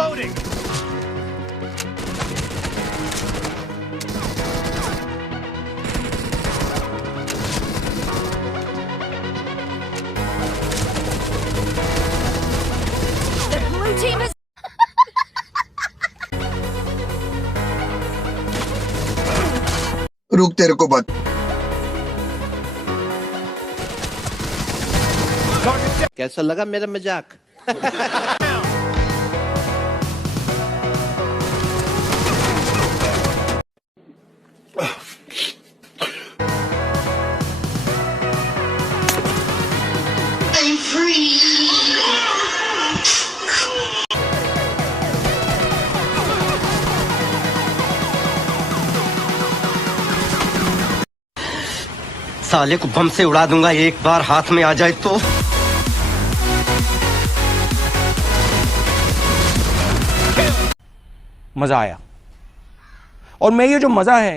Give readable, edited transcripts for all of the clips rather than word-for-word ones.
Reloading. The blue team is. रुक तेरे को बात कैसा लगा मेरा मजाक? साले को बम से उड़ा दूंगा एक बार हाथ में आ जाए तो। मजा आया और मैं ये जो मजा है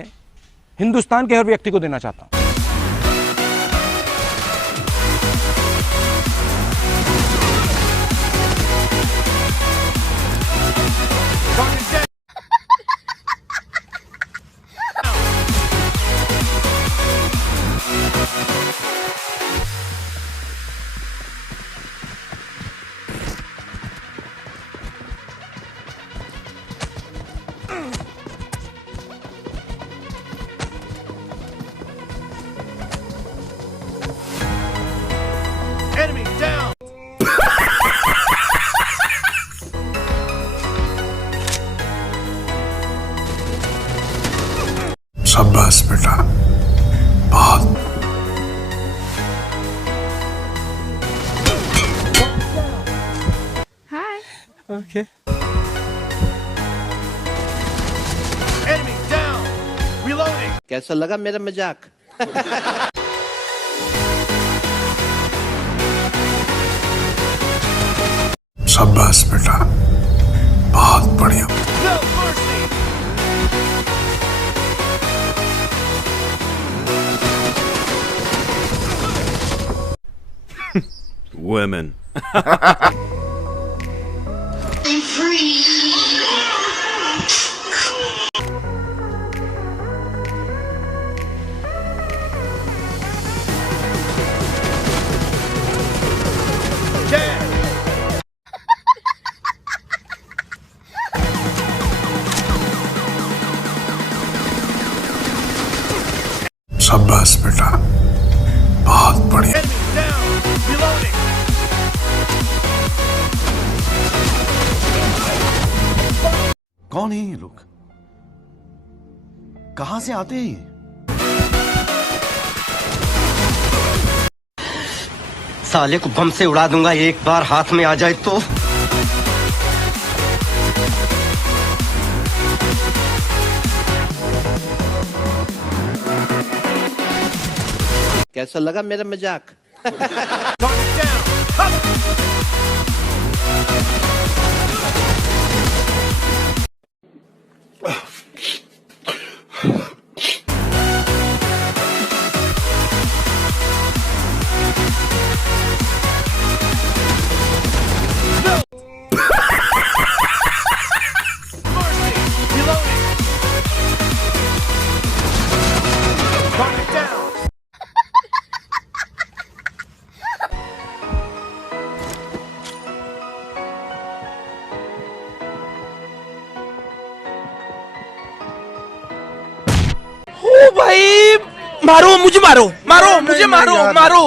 हिंदुस्तान के हर व्यक्ति को देना चाहता हूं। Enemy down. शाबाश बेटा बहुत Hi. Okay. Enemy down. Reloading. कैसा लगा मेरा मजाक? शाबाश बेटा बहुत बढ़िया No mercy. Women. Dead. शाबाश बेटा बहुत बढ़िया Enemy down. Reloading. कौन है ये लोग? कहां से आते हैं ये? साले को बम से उड़ा दूंगा एक बार हाथ में आ जाए तो। कैसा लगा मेरा मजाक? Target down. Cover. No. Mercy. Reloading. Target down. ओ भाई मारो मुझे मारो मारो मुझे मारो मारो।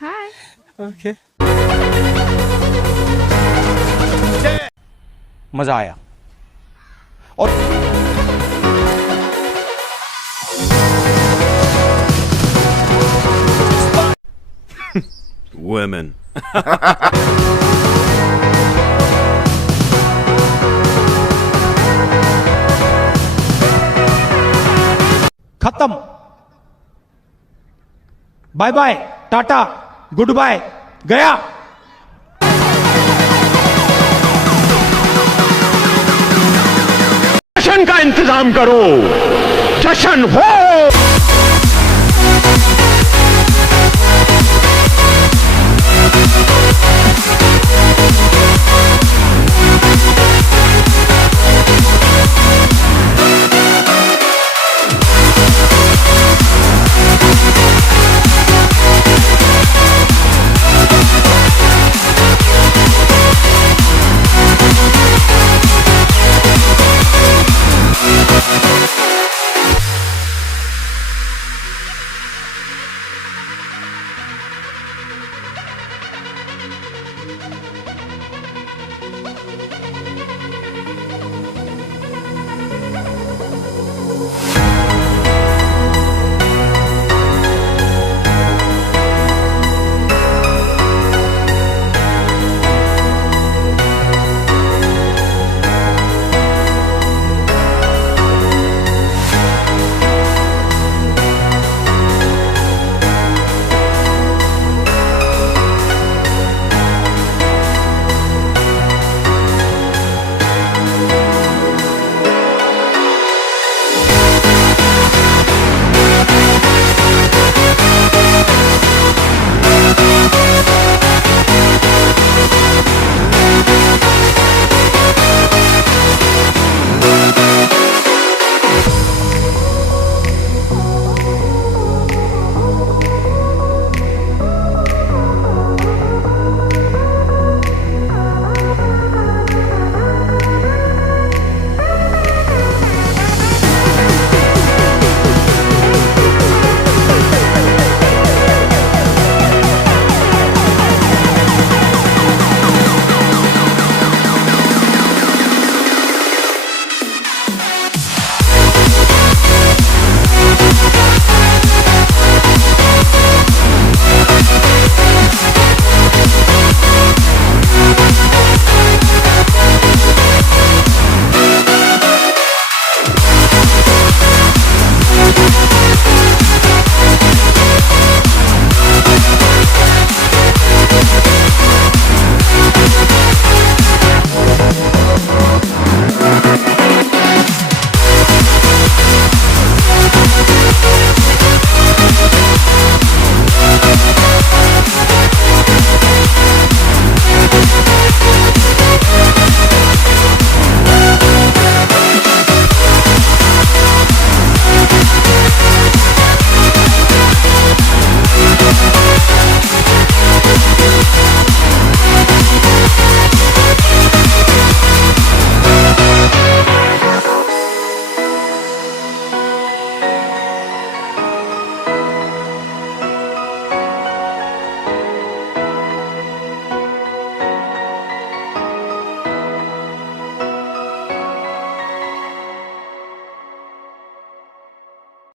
Hi. Okay. Dead. मजा आया और Women. खत्म bye bye tata goodbye गया. जश्न का इंतजाम करो. जश्न हो.